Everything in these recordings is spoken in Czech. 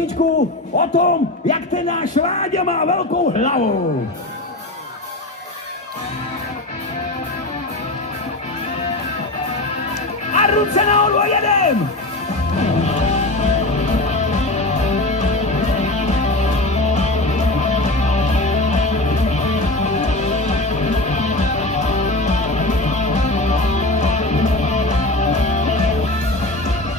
písničku o tom, jak ten náš Láďa má velkou hlavu. A ruce nahoru a jedem!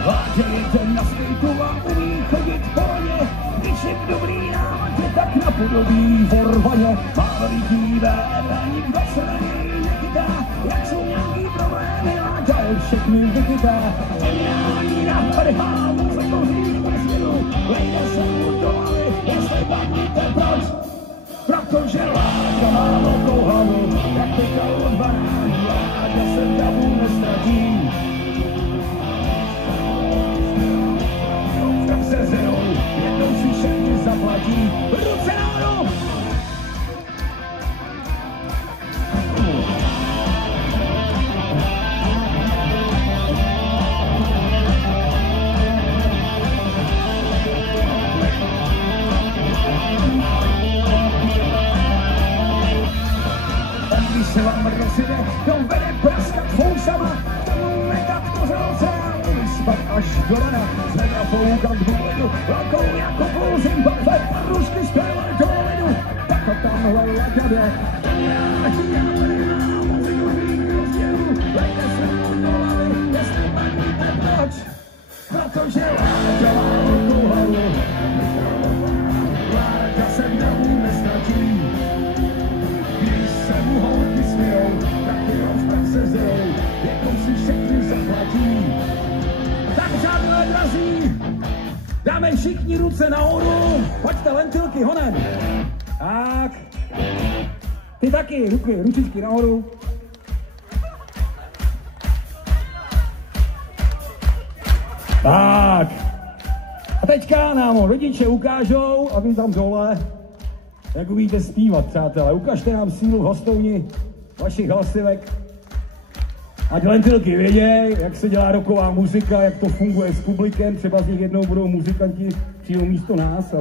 Láďa jede na skejtu a umí chodit polně, když je dobrý návod je tak napodobí vorvaně. Má veliký BMW, nikdo se na něj nechytá, jak jsou nějaký problémy, Láďa je všechny vychytá. Geniální nápady má, může to říct ve světu, vejde se mu do hlavy, jestli pak víte proč. Protože Láďa má velkou hlavu, jak pekal od banán, Láďa se v davu nestratí. Se zerou, jednou si všechny zaplatí, ruce nahoru! A když se vám rozjede, to vede praskat fousama, tomu metat kořelce a vyspat až do rana. Zvedá foukat bůledu, velkou jako půl Zimbabwe, parušky zpěvají do ledu, tak to tamhle Láďa jde. Já tady mám muziku svých rozdělů, vejde se mu do hlavy, jestli pak víte proč. Protože Láďa má velkou hlavu, Láďa se v davu nestratí. Když se mu holky smějou, tak jeho vztah se zerou, jednou si všechny zaplatí. Tak přátelé drazí, dáme všichni ruce nahoru, pojďte lentilky honem. Tak, ty taky, ručičky nahoru. Tak, a teďka nám rodiče ukážou, a vy tam dole, jak umíte zpívat, přátelé. Ukažte nám sílu v hostovni vašich hlasivek. Ať lentilky vědějí, jak se dělá rocková muzika, jak to funguje s publikem. Třeba z nich jednou budou muzikanti, přijdou místo nás.